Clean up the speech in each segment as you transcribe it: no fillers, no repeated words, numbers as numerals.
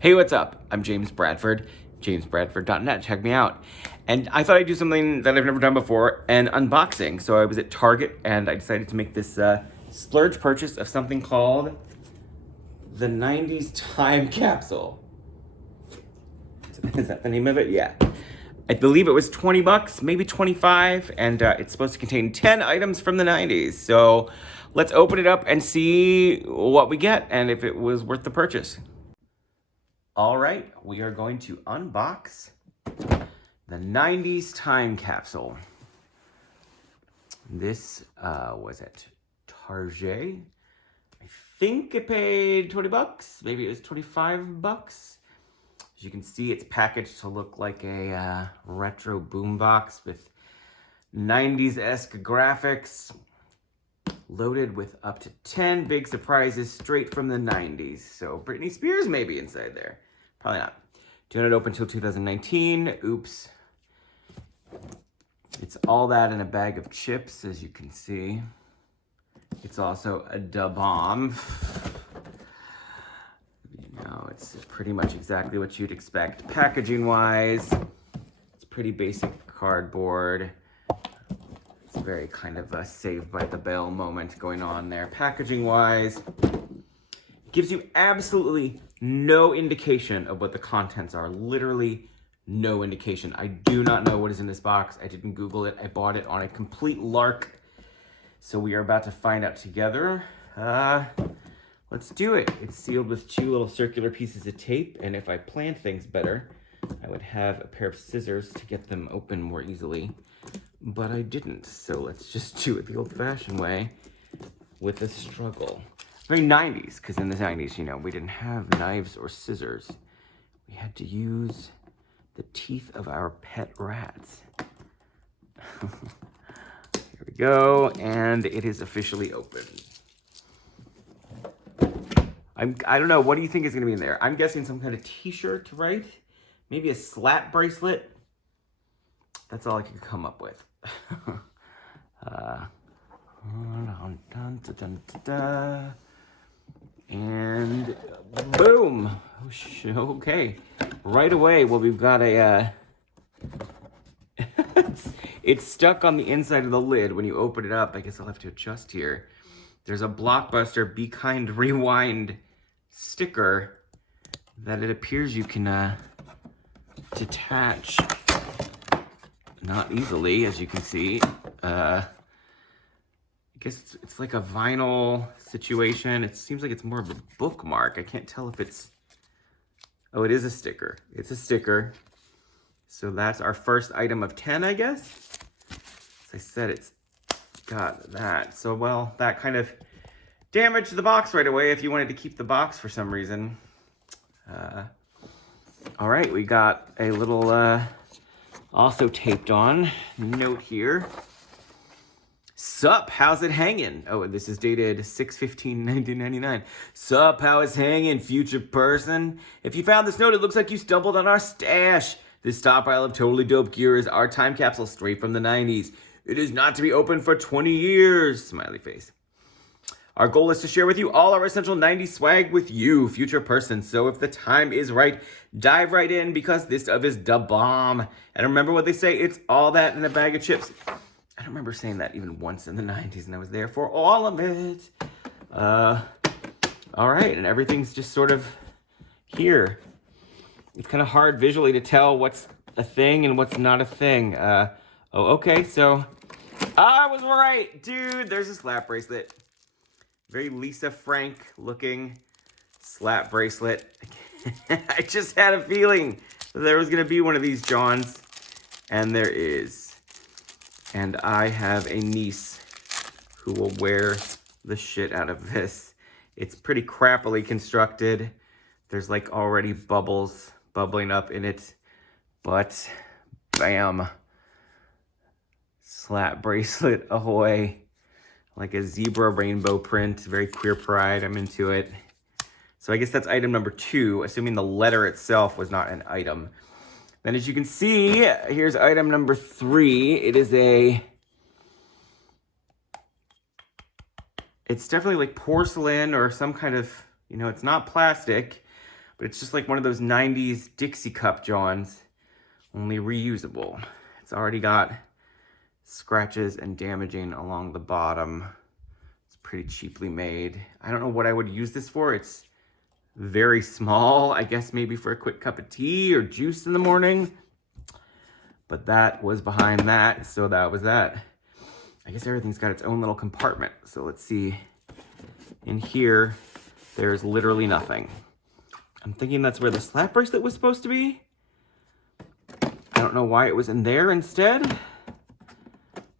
Hey, what's up? I'm James Bradford, jamesbradford.net. Check me out. And I thought I'd do something that I've never done before, an unboxing. So I was at Target and I decided to make this splurge purchase of something called the 90s Time Capsule. Is that the name of it? Yeah. I believe it was 20 bucks, maybe 25, and it's supposed to contain 10 items from the 90s. So let's open it up and see what we get and if it was worth the purchase. All right, we are going to unbox the 90s Time Capsule. This was at Target. I think I paid 20 bucks. Maybe it was 25 bucks. As you can see, it's packaged to look like a retro boombox with 90s-esque graphics, loaded with up to 10 big surprises straight from the 90s. So Britney Spears may be inside there. Probably not. Do not open until 2019. Oops. It's all that in a bag of chips, as you can see. It's also a da bomb. You know, it's pretty much exactly what you'd expect. Packaging-wise, it's pretty basic cardboard. It's very kind of a Saved by the Bell moment going on there. Packaging-wise, it gives you absolutely no indication of what the contents are. Literally no indication. I do not know what is in this box. I didn't Google it. I bought it on a complete lark. So we are about to find out together. Let's do it. It's sealed with two little circular pieces of tape. And if I planned things better, I would have a pair of scissors to get them open more easily. But I didn't. So let's just do it the old-fashioned way with a struggle. Very 90s, because in the 90s, you know, we didn't have knives or scissors. We had to use the teeth of our pet rats. Here we go, and it is officially open. I don't know, what do you think is going to be in there? I'm guessing some kind of t-shirt, right? Maybe a slap bracelet. That's all I could come up with. And boom. Okay. Right away, well, we've got a, it's stuck on the inside of the lid when you open it up. I guess I'll have to adjust here. There's a Blockbuster Be Kind Rewind sticker that it appears you can detach. Not easily, as you can see. I guess it's like a vinyl situation. It seems like it's more of a bookmark. I can't tell if it's... Oh, it is a sticker. It's a sticker. So that's our first item of 10, I guess. As I said, it's got that. So, well, that kind of damaged the box right away if you wanted to keep the box for some reason. All right, we got a little... also taped on note here. Sup, how's it hanging? Oh, and this is dated 6/15/1999. Sup, how is hanging, future person? If you found this note, it looks like you stumbled on our stash. This stockpile of totally dope gear is our time capsule straight from the 90s. It is not to be opened for 20 years. Smiley face. Our goal is to share with you all our essential 90s swag with you, future person. So if the time is right, dive right in because this stuff is da bomb. And remember what they say, it's all that in a bag of chips. I don't remember saying that even once in the 90s, and I was there for all of it. All right, and everything's just sort of here. It's kind of hard visually to tell what's a thing and what's not a thing. Oh, okay, so I was right, dude. There's a slap bracelet. Very Lisa Frank looking slap bracelet. I just had a feeling that there was going to be one of these Johns. And there is. And I have a niece who will wear the shit out of this. It's pretty crappily constructed. There's like already bubbles bubbling up in it. But bam. Slap bracelet ahoy. Like a zebra rainbow print, very queer pride, I'm into it. So I guess that's item number 2, assuming the letter itself was not an item. Then as you can see, here's item number 3. It is it's definitely like porcelain or some kind of, you know, it's not plastic, But it's just like one of those 90s Dixie Cup Johns, only reusable. It's already got scratches and damaging along the bottom. It's pretty cheaply made. I don't know what I would use this for. It's very small. I guess maybe for a quick cup of tea or juice in the morning. But that was behind that, so that was that. I guess everything's got its own little compartment. So let's see. In here, there's literally nothing. I'm thinking that's where the slap bracelet was supposed to be. I don't know why it was in there instead.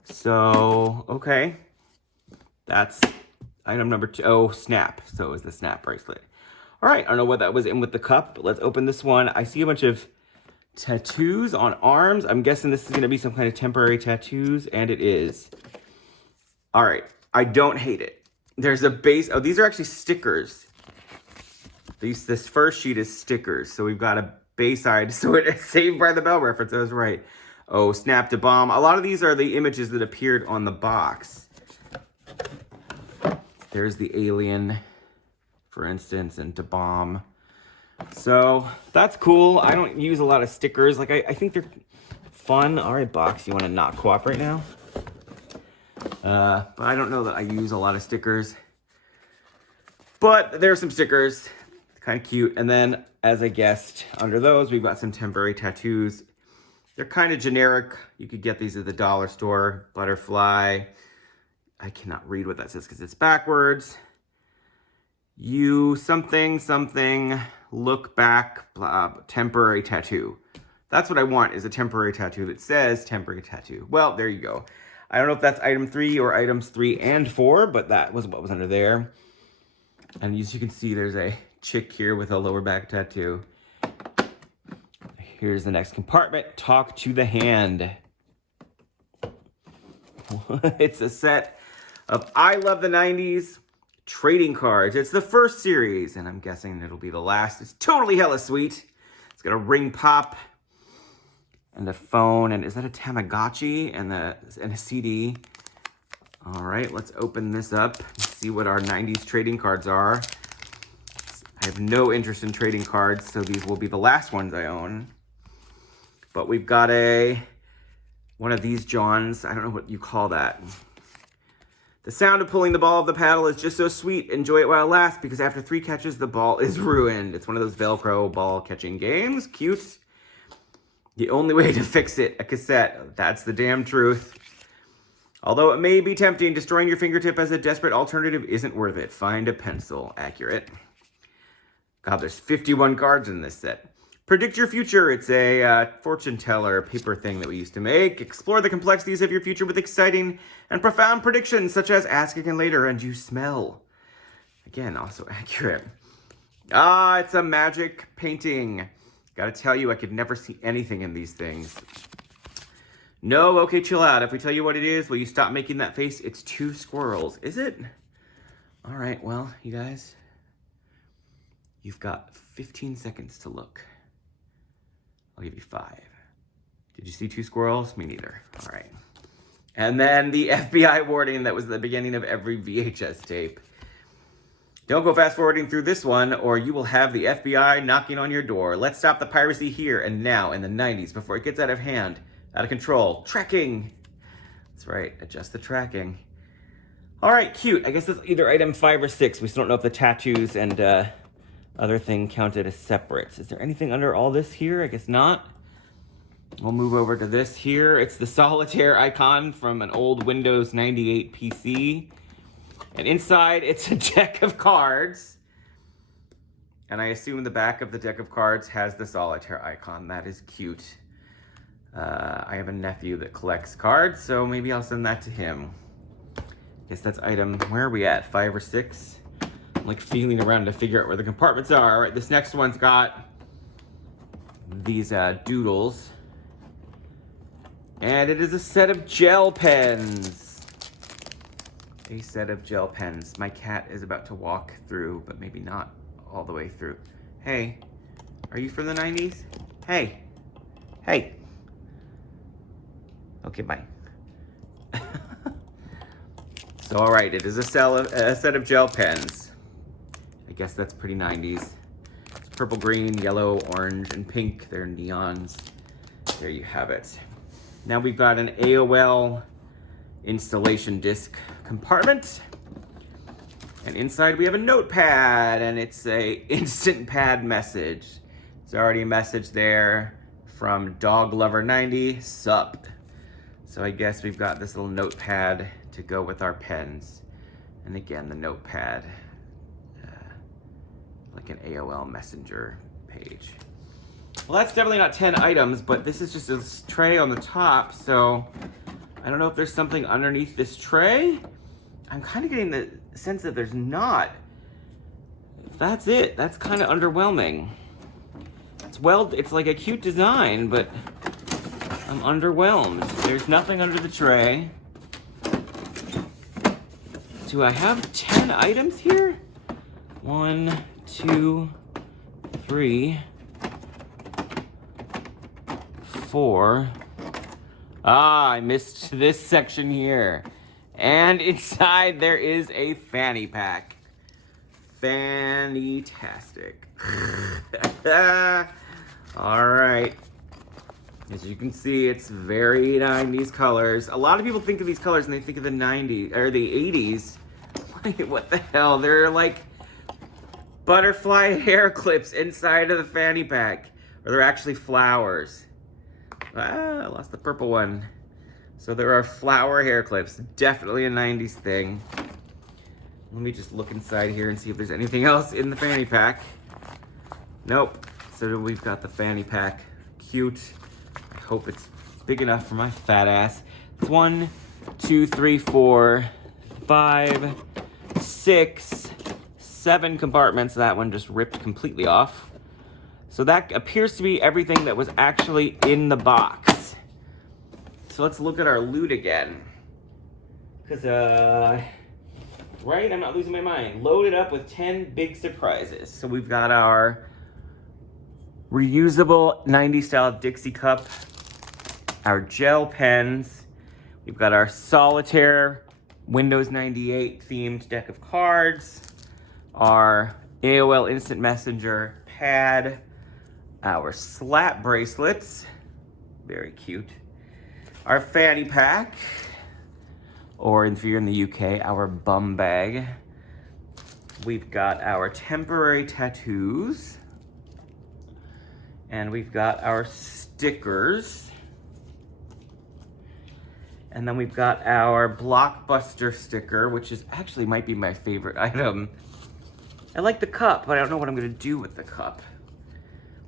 So, okay. That's item number 2. Oh, snap. So it was the snap bracelet. All right, I don't know what that was in with the cup, but let's open this one. I see a bunch of tattoos on arms. I'm guessing this is going to be some kind of temporary tattoos, and it is. All right, I don't hate it. There's a base. Oh, these are actually stickers. This first sheet is stickers. So we've got a Bayside. So it is Saved by the Bell reference. I was right. Oh, Snap to Bomb. A lot of these are the images that appeared on the box. There's the alien, for instance, and to bomb. So that's cool. I don't use a lot of stickers. Like I think they're fun. All right, box, you want to not cooperate now? But I don't know that I use a lot of stickers. But there's some stickers. Kind of cute. And then, as I guessed, under those, we've got some temporary tattoos. They're kind of generic. You could get these at the dollar store. Butterfly. I cannot read what that says because it's backwards. You something, look back, blah, temporary tattoo. That's what I want, is a temporary tattoo that says temporary tattoo. Well, there you go. I don't know if that's item 3 or items 3 and 4, but that was what was under there. And as you can see, there's a chick here with a lower back tattoo. Here's the next compartment. Talk to the hand. It's a set of I Love the 90s trading cards. It's the first series, and I'm guessing it'll be the last. It's totally hella sweet. It's got a ring pop and a phone, and is that a Tamagotchi and a CD? All right, let's open this up and see what our 90s trading cards are. I have no interest in trading cards, so these will be the last ones I own. But we've got one of these Johns. I don't know what you call that. The sound of pulling the ball of the paddle is just so sweet. Enjoy it while it lasts, because after 3 catches, the ball is ruined. It's one of those Velcro ball catching games. Cute. The only way to fix it, a cassette. That's the damn truth. Although it may be tempting, destroying your fingertip as a desperate alternative isn't worth it. Find a pencil. Accurate. God, there's 51 cards in this set. Predict your future. It's a fortune teller paper thing that we used to make. Explore the complexities of your future with exciting and profound predictions, such as ask again later and you smell. Again, also accurate. Ah, it's a magic painting. Gotta tell you, I could never see anything in these things. No, okay, chill out. If we tell you what it is, will you stop making that face? It's 2 squirrels. Is it? All right, well, you guys, you've got 15 seconds to look. I'll give you 5. Did you see 2 squirrels? Me neither. All right. And then the FBI warning that was at the beginning of every VHS tape. Don't go fast forwarding through this one, or you will have the FBI knocking on your door. Let's stop the piracy here and now in the 90s before it gets out of hand, out of control. Tracking. That's right. Adjust the tracking. All right, cute. I guess that's either item 5 or 6. We still don't know if the tattoos and other thing counted as separates. Is there anything under all this here? I guess not. We'll move over to this here. It's the solitaire icon from an old Windows 98 PC. And inside, it's a deck of cards. And I assume the back of the deck of cards has the solitaire icon. That is cute. I have a nephew that collects cards, so maybe I'll send that to him. Guess that's item, where are we at? 5 or 6? I'm like feeling around to figure out where the compartments are. All right, this next one's got these doodles. And it is a set of gel pens. A set of gel pens. My cat is about to walk through, but maybe not all the way through. Hey, are you from the 90s? Hey, hey. Okay, bye. So, all right, it is a set of gel pens. I guess that's pretty 90s. It's purple, green, yellow, orange, and pink. They're neons. There you have it. Now we've got an AOL installation disc compartment. And inside we have a notepad, and it's a instant pad message. There's already a message there from Dog Lover 90, sup. So I guess we've got this little notepad to go with our pens. And again, the notepad, like an AOL Messenger page. Well, that's definitely not 10 items, but this is just a tray on the top, so I don't know if there's something underneath this tray. I'm kind of getting the sense that there's not. If that's it, that's kind of underwhelming. It's like a cute design, but I'm underwhelmed. There's nothing under the tray. Do I have 10 items here? 1, 2, 3, 4. Ah, I missed this section here. And inside there is a fanny pack. Fanny-tastic. All right. As you can see, it's very 90s colors. A lot of people think of these colors and they think of the 90s, or the 80s. What the hell? They're like butterfly hair clips inside of the fanny pack. Or they're actually flowers. Ah, I lost the purple one. So there are flower hair clips. Definitely a 90s thing. Let me just look inside here and see if there's anything else in the fanny pack. Nope. So we've got the fanny pack. Cute. I hope it's big enough for my fat ass. It's 1, 2, 3, 4, 5, 6, 7 compartments. That one just ripped completely off. So that appears to be everything that was actually in the box. So let's look at our loot again. Because, right? I'm not losing my mind. Loaded up with 10 big surprises. So we've got our reusable 90s style Dixie Cup, our gel pens, we've got our solitaire Windows 98 themed deck of cards, our AOL Instant Messenger pad, our slap bracelets, very cute, our fanny pack, or if you're in the UK, our bum bag. We've got our temporary tattoos, and we've got our stickers. And then we've got our Blockbuster sticker, which is actually might be my favorite item. I like the cup, but I don't know what I'm gonna do with the cup.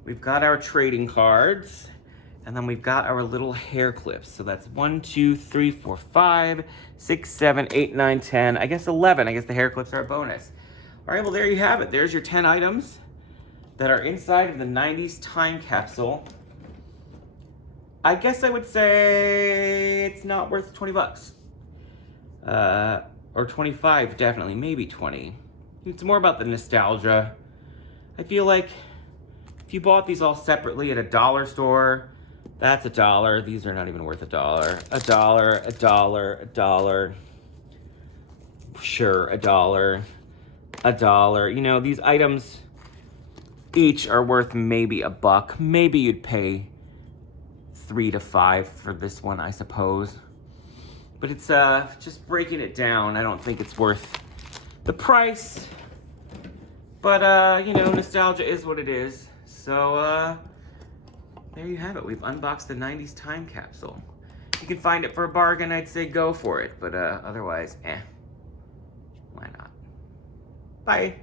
We've got our trading cards, and then we've got our little hair clips. So that's 1, 2, 3, 4, 5, 6, 7, 8, 9, 10. I guess 11. I guess the hair clips are a bonus. All right, well, there you have it. There's your 10 items that are inside of the 90s time capsule. I guess I would say it's not worth 20 bucks. Or 25, definitely, maybe 20. It's more about the nostalgia. I feel like if you bought these all separately at a dollar store, that's $1. These are not even worth $1. $1, $1, $1. Sure, $1, $1. You know, these items each are worth maybe $1. Maybe you'd pay $3 to $5 for this one, I suppose. But it's just breaking it down. I don't think it's worth the price. But you know, nostalgia is what it is. So there you have it. We've unboxed the 90s time capsule. If you can find it for a bargain, I'd say go for it. But otherwise, why not? Bye.